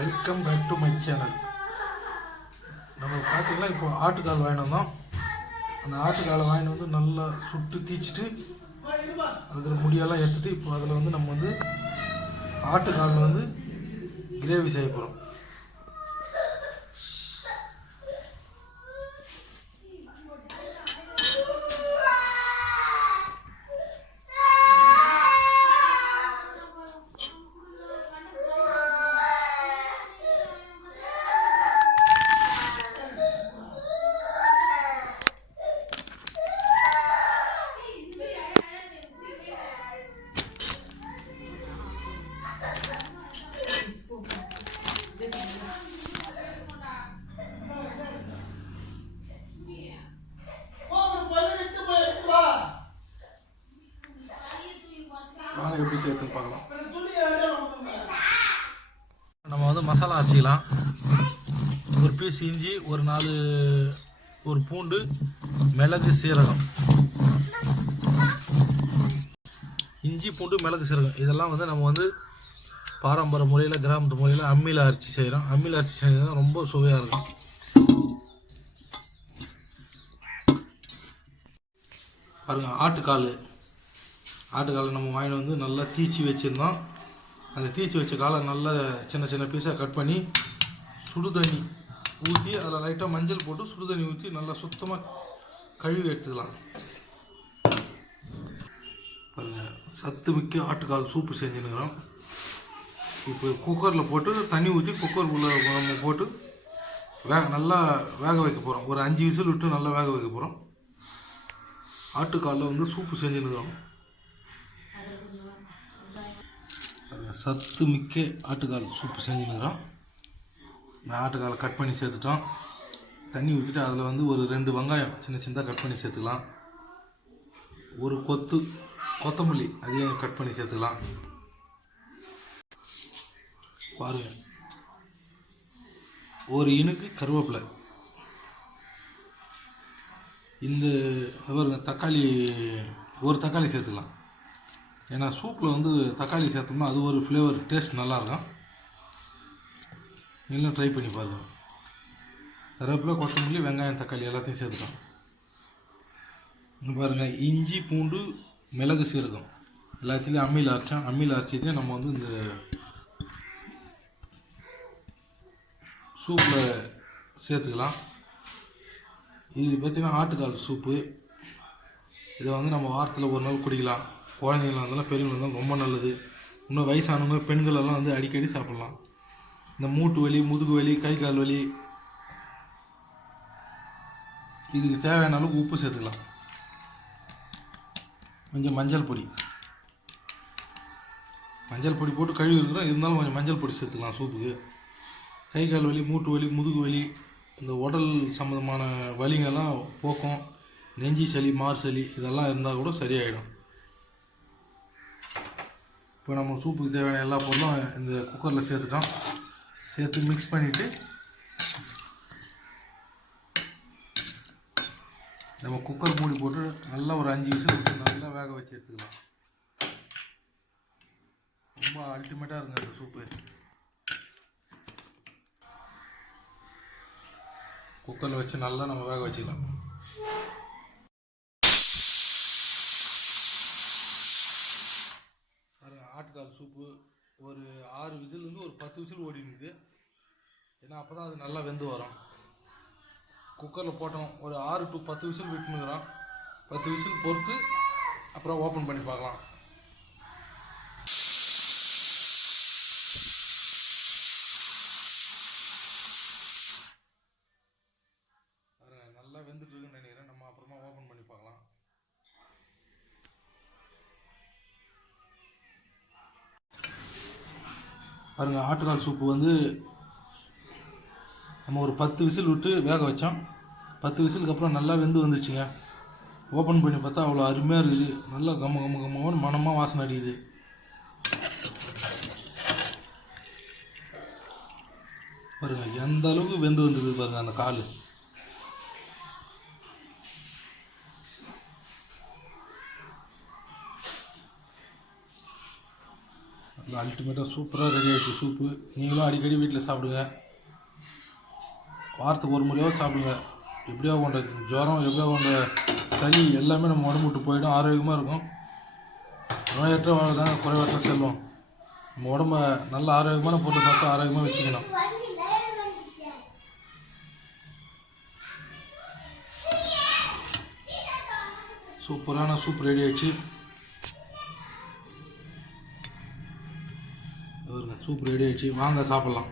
Welcome back to my channel. நம்ம பார்த்திங்கன்னா இப்போ ஆட்டுக்கால் வாங்கிட்டு வந்தோம். அந்த ஆட்டுக்காலை வாங்கிட்டு வந்து நல்லா சுட்டு தீச்சிட்டு அதுக்கு முடியெல்லாம் எடுத்துகிட்டு இப்போ அதில் வந்து நம்ம வந்து ஆட்டுக்காலில் வந்து கிரேவி செய்ய போகிறோம். வாங்க எப்படி சேர்த்துன்னு பார்க்கலாம். நம்ம வந்து மசாலா அரைச்சிக்கலாம். ஒரு பீஸ் இஞ்சி, ஒரு பூண்டு, மிளகு, சீரகம். இஞ்சி, பூண்டு, மிளகு, சீரகம் இதெல்லாம் வந்து நம்ம வந்து பாரம்பரிய முறையில் கிராமத்து முறையில் அம்மியில் அரைச்சி செய்கிறோம். அம்மியில் அரைச்சி செய்கிறது ரொம்ப சுவையாக இருக்கும். பாருங்கள், ஆட்டுக்காலை நம்ம வாங்கிட்டு வந்து நல்லா தீச்சி வச்சுருந்தோம். அந்த தீச்சி வச்ச காலை நல்லா சின்ன சின்ன பீஸாக கட் பண்ணி சுடு தண்ணி ஊற்றி அதில் லைட்டாக மஞ்சள் போட்டு சுடு தண்ணி ஊற்றி நல்லா சுத்தமாக கழுவி எடுத்துக்கலாம். பாருங்கள், சத்து மிக்க ஆட்டுக்கால் சூப்பு செஞ்சுன்னுக்கிறோம். இப்போ குக்கரில் போட்டு தண்ணி ஊற்றி குக்கருக்குள்ளே நம்ம போட்டு நல்லா வேக வைக்க போகிறோம். ஒரு 5 விசில் விட்டு நல்லா வேக வைக்க போகிறோம். ஆட்டுக்காலில் வந்து சூப்பு செஞ்சுன்னுக்கிறோம். சத்து மிக்க ஆட்டுக்கால் சூப்பு செஞ்சுன்னுக்கிறோம். இந்த ஆட்டுக்காலை கட் பண்ணி சேர்த்துட்டோம். தண்ணி ஊற்றிட்டு அதில் வந்து ஒரு 2 வெங்காயம் சின்ன சின்னதாக கட் பண்ணி சேர்த்துக்கலாம். ஒரு கொத்தமல்லி அதையும் கட் பண்ணி சேர்த்துக்கலாம். பாருங்கள், ஒரு இனுக்கு கருவேப்பிலை. இந்த தக்காளி, ஒரு தக்காளி சேர்த்துக்கலாம். ஏன்னா சூப்பில் வந்து தக்காளி சேர்த்தோம்னா அது ஒரு ஃப்ளேவர், டேஸ்ட் நல்லாயிருக்கும். நீங்களும் ட்ரை பண்ணி பாருங்கள். கருவேப்பிலை, கொத்தமல்லி, வெங்காயம், தக்காளி எல்லாத்தையும் சேர்த்துக்கலாம். பாருங்கள், இஞ்சி, பூண்டு, மிளகு, சீரகம் எல்லாத்துலேயும் அம்மியில் அரைச்சோம். அம்மியில் அரைச்சதே நம்ம வந்து இந்த சூப்பில் சேர்த்துக்கலாம். இது பார்த்திங்கன்னா ஆட்டுக்கால் சூப்பு. இதை வந்து நம்ம வாரத்தில் ஒரு நாள் குடிக்கலாம். குழந்தைங்களாக இருந்தாலும் பெரியவங்க இருந்தாலும் ரொம்ப நல்லது. இன்னும் வயசானவங்க பெண்களெல்லாம் வந்து அடிக்கடி சாப்பிட்லாம். இந்த மூட்டு வலி, முதுகு வலி, கை கால் வலி இதுக்கு தேவையான அளவுக்கு உப்பு சேர்த்துக்கலாம். கொஞ்சம் மஞ்சள் பொடி போட்டு கழுவி இருக்கிறோம். இருந்தாலும் கொஞ்சம் மஞ்சள் பொடி சேர்த்துக்கலாம் சூப்புக்கு. கை கால் வலி, மூட்டு வலி, முதுகு வலி, இந்த உடல் சம்மந்தமான வலிங்கெல்லாம் போக்கும். நெஞ்சி சளி, மார் சளி இதெல்லாம் இருந்தால் கூட சரியாயிடும். இப்போ நம்ம சூப்புக்கு தேவையான எல்லா பொருளும் இந்த குக்கரில் சேர்த்துட்டோம். சேர்த்து மிக்ஸ் பண்ணிவிட்டு நம்ம குக்கர் மூடி போட்டு நல்லா ஒரு 5 விசில் நல்லா வேக வச்சு எடுத்துக்கலாம். ரொம்ப அல்டிமேட்டாக இருக்குங்க இந்த சூப்பு. குக்கரில் வச்சு நல்லா நம்ம வேக வச்சுக்கலாம். ஆட்டுக்கால் சூப்பு ஒரு 6 விசிலேருந்து ஒரு 10 விசில் ஓடினுது. ஏன்னா அப்போ தான் அது நல்லா வெந்து வரும். குக்கரில் போட்டோம் ஒரு 6 to 10 விசில் விட்டுனுக்கிறோம். 10 விசில் பொறுத்து அப்புறம் ஓப்பன் பண்ணி பார்க்கலாம். நல்லா வெந்துட்டு இருக்குன்னு நினைக்கிறேன். நம்ம அப்புறமா ஓப்பன் பண்ணி பார்க்கலாம். பாருங்கள், ஆட்டுக்கால் சூப்பு வந்து நம்ம ஒரு 10 விசில் விட்டு வேக வச்சோம். 10 விசிலுக்கு அப்புறம் நல்லா வெந்து வந்துச்சுங்க. ஓப்பன் பண்ணி பார்த்தா அவ்வளோ அருமையாக இருக்குது. நல்லா கம்மன்னு மனமாக வாசனை அடிக்குது. பாருங்கள் எந்த அளவுக்கு வெந்து வந்துருக்குது பாருங்கள் அந்த கால். அல்டிமேட்டாக சூப்பராக ரெடி ஆகிடுச்சு சூப்பு. நீங்களும் அடிக்கடி வீட்டில் சாப்பிடுங்க. வாரத்துக்கு ஒரு முறையாவது சாப்பிடுங்க. எப்படியோ கொண்ட ஜுரம், எப்படியோ கொண்ட சளி எல்லாமே நம்ம உடம்பு விட்டு போயிடும். ஆரோக்கியமாக இருக்கும். நோயற்ற வாழ்தாங்க குறைவற்ற செல்வம். நம்ம உடம்ப நல்ல ஆரோக்கியமான பொருள் சாப்பிட்டு ஆரோக்கியமாக வச்சுக்கணும். சூப்பரான சூப் ரெடி ஆகிடுச்சு. சூப் ரெடி ஆகிடுச்சு. வாங்க சாப்பிட்லாம்.